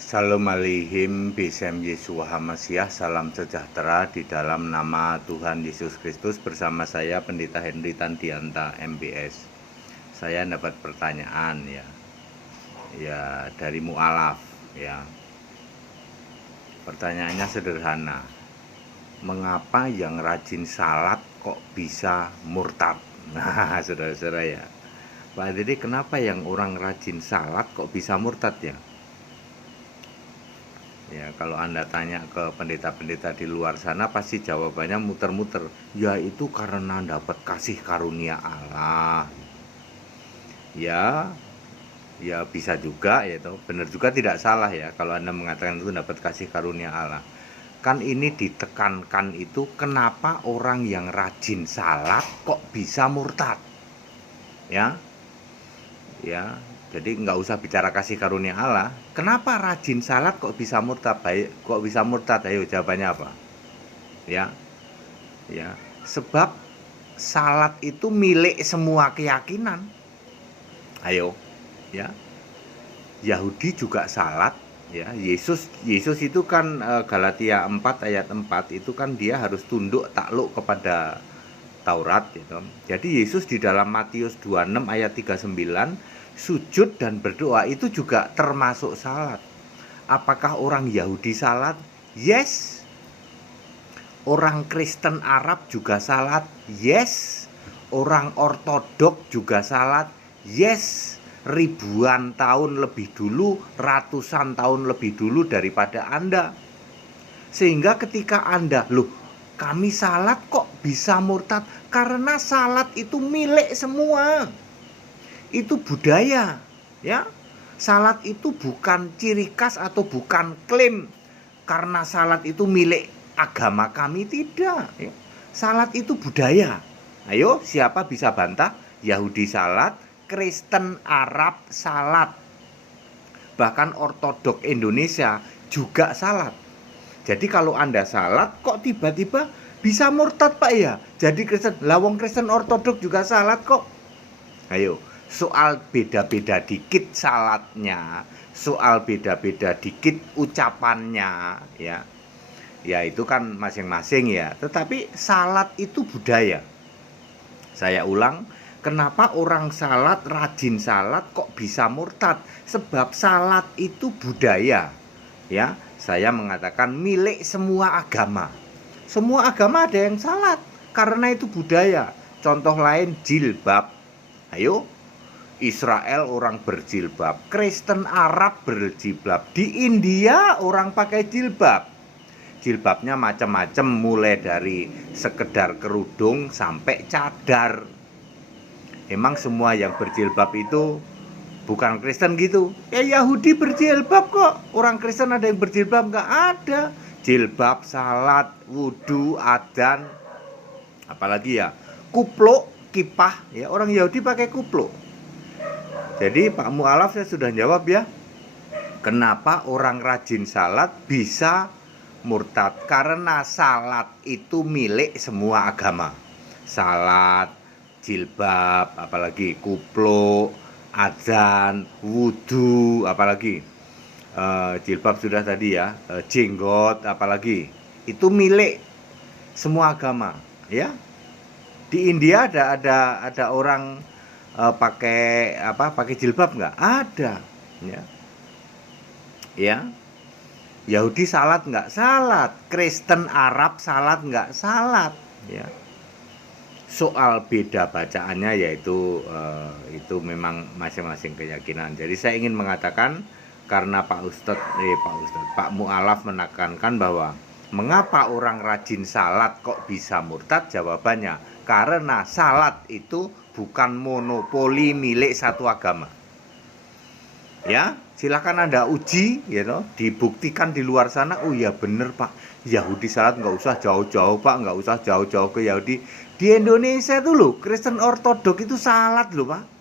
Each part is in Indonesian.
Shalom Aleihim, Besem Yeshua HaMashiach, salam sejahtera di dalam nama Tuhan Yesus Kristus. Bersama saya Pendeta Henry Tandianta MBS. Saya dapat pertanyaan ya dari mu'alaf ya. Pertanyaannya sederhana. Mengapa yang rajin salat kok bisa murtad? Nah, saudara-saudara ya. Pak, jadi kenapa yang orang rajin salat kok bisa murtad ya? Ya, kalau Anda tanya ke pendeta-pendeta di luar sana pasti jawabannya muter-muter. Ya itu karena dapat kasih karunia Allah. Ya bisa juga ya toh. Benar juga tidak salah ya kalau Anda mengatakan itu dapat kasih karunia Allah. Kan ini ditekankan itu kenapa orang yang rajin salat kok bisa murtad. Ya. Jadi nggak usah bicara kasih karunia Allah. Kenapa rajin salat kok bisa murtad? Kok bisa murtad? Ayo jawabannya apa? Ya, sebab salat itu milik semua keyakinan. Ayo, ya. Yahudi juga salat, ya. Yesus itu kan Galatia 4 ayat 4 itu kan dia harus tunduk takluk kepada Taurat gitu. Jadi Yesus di dalam Matius 26 ayat 39 sujud dan berdoa itu juga termasuk salat. Apakah orang Yahudi salat? Yes. Orang Kristen Arab juga salat? Yes. Orang Ortodok juga salat? Yes. Ribuan tahun lebih dulu, ratusan tahun lebih dulu daripada Anda. Sehingga ketika Anda, kami salat kok bisa murtad? Karena salat itu milik semua. Itu budaya, ya. Salat itu bukan ciri khas atau bukan klaim karena salat itu milik agama kami, tidak, ya. Salat itu budaya. Ayo, siapa bisa bantah? Yahudi salat, Kristen Arab salat. Bahkan Ortodok Indonesia juga salat. Jadi kalau Anda salat kok tiba-tiba bisa murtad Pak ya? Jadi Kristen, lawang Kristen Ortodok juga salat kok. Ayo, soal beda-beda dikit salatnya, soal beda-beda dikit ucapannya ya. Ya itu kan masing-masing ya. Tetapi salat itu budaya. Saya ulang, kenapa orang salat, rajin salat kok bisa murtad? Sebab salat itu budaya. Ya, saya mengatakan milik semua agama. Semua agama ada yang salat karena itu budaya. Contoh lain jilbab. Ayo, Israel orang berjilbab, Kristen Arab berjilbab. Di India orang pakai jilbab. Jilbabnya macam-macam, mulai dari sekedar kerudung sampai cadar. Emang semua yang berjilbab itu bukan Kristen gitu? Ya Yahudi berjilbab kok. Orang Kristen ada yang berjilbab? Nggak ada. Jilbab, salat, wudhu, adzan, apalagi ya, kupluk, kipah. Ya orang Yahudi pakai kupluk. Jadi Pak Mu'alaf saya sudah jawab ya. Kenapa orang rajin salat bisa murtad? Karena salat itu milik semua agama. Salat, jilbab, apalagi kupluk, adzan, wudhu, apalagi jilbab sudah tadi ya, jenggot, apalagi itu milik semua agama ya. Di India ada orang pakai jilbab nggak? Ada ya. Yahudi salat nggak? Salat. Kristen Arab salat nggak? Salat ya. Soal beda bacaannya yaitu itu memang masing-masing keyakinan. Jadi saya ingin mengatakan karena Pak Mu'alaf menekankan bahwa mengapa orang rajin salat kok bisa murtad? Jawabannya karena salat itu bukan monopoli milik satu agama. Ya, silakan Anda uji, dibuktikan di luar sana. Oh ya bener Pak, Yahudi salat nggak usah jauh-jauh Pak, nggak usah jauh-jauh ke Yahudi. Di Indonesia tuh Kristen Ortodok itu salat Pak.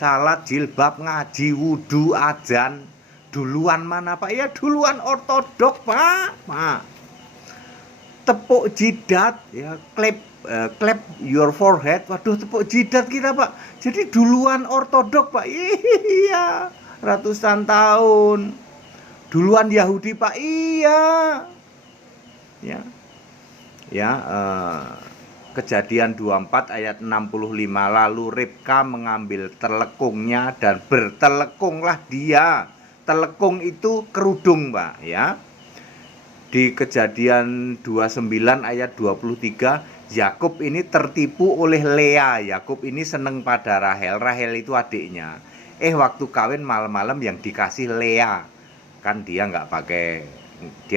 Salat, jilbab, ngaji, wudhu, adzan. Duluan mana Pak? Ya duluan Ortodok Pak. Tepuk jidat, ya clap your forehead. Waduh, tepuk jidat kita Pak. Jadi duluan Ortodok Pak. Iya, ratusan tahun. Duluan Yahudi Pak, iya. Ya, ya. Kejadian 24 ayat 65, lalu Ribka mengambil telekungnya dan bertelekunglah dia. Telekung itu kerudung, Pak, ya. Di Kejadian 29 ayat 23, Yakub ini tertipu oleh Lea. Yakub ini seneng pada Rahel. Rahel itu adiknya. Waktu kawin malam-malam yang dikasih Lea. Kan dia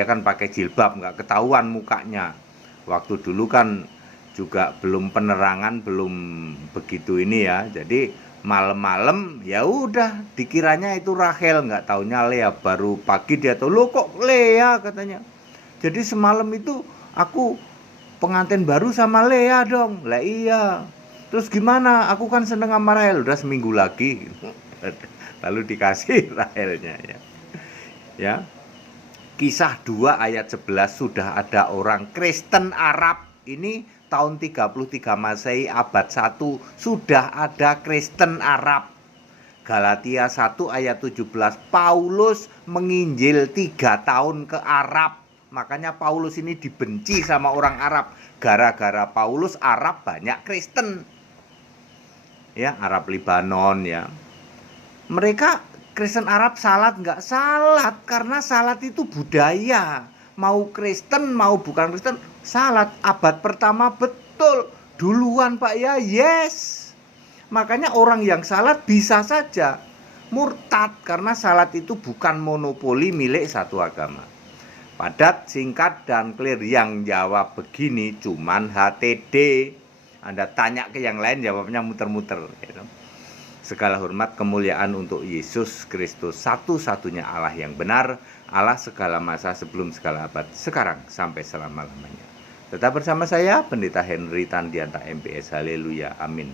kan pakai jilbab, nggak ketahuan mukanya. Waktu dulu kan juga belum penerangan, belum begitu ini ya. Jadi malam-malam ya udah dikiranya itu Rahel, nggak taunya Lea. Baru pagi dia tahu, "Loh kok Lea?" katanya. "Jadi semalam itu aku pengantin baru sama Lea dong." "Lah iya." "Terus gimana? Aku kan seneng sama Rahel." "Udah seminggu lagi." Lalu dikasih Rahelnya ya. Ya. Kisah 2 ayat 11, sudah ada orang Kristen Arab. Ini tahun 33 Masehi abad 1 sudah ada Kristen Arab. Galatia 1 ayat 17, Paulus menginjil 3 tahun ke Arab. Makanya Paulus ini dibenci sama orang Arab. Gara-gara Paulus Arab banyak Kristen. Ya, Arab Libanon ya. Mereka Kristen Arab salat nggak? Salat, karena salat itu budaya. Mau Kristen mau bukan Kristen, salat abad pertama betul. Duluan Pak ya, yes. Makanya orang yang salat bisa saja murtad, karena salat itu bukan monopoli milik satu agama. Padat, singkat, dan clear. Yang jawab begini cuman HTD. Anda tanya ke yang lain jawabnya muter-muter gitu. Segala hormat kemuliaan untuk Yesus Kristus, satu-satunya Allah yang benar, Allah segala masa sebelum segala abad, sekarang sampai selama-lamanya. Tetap bersama saya, Pendeta Henry Tandianta MPS. Haleluya, amin.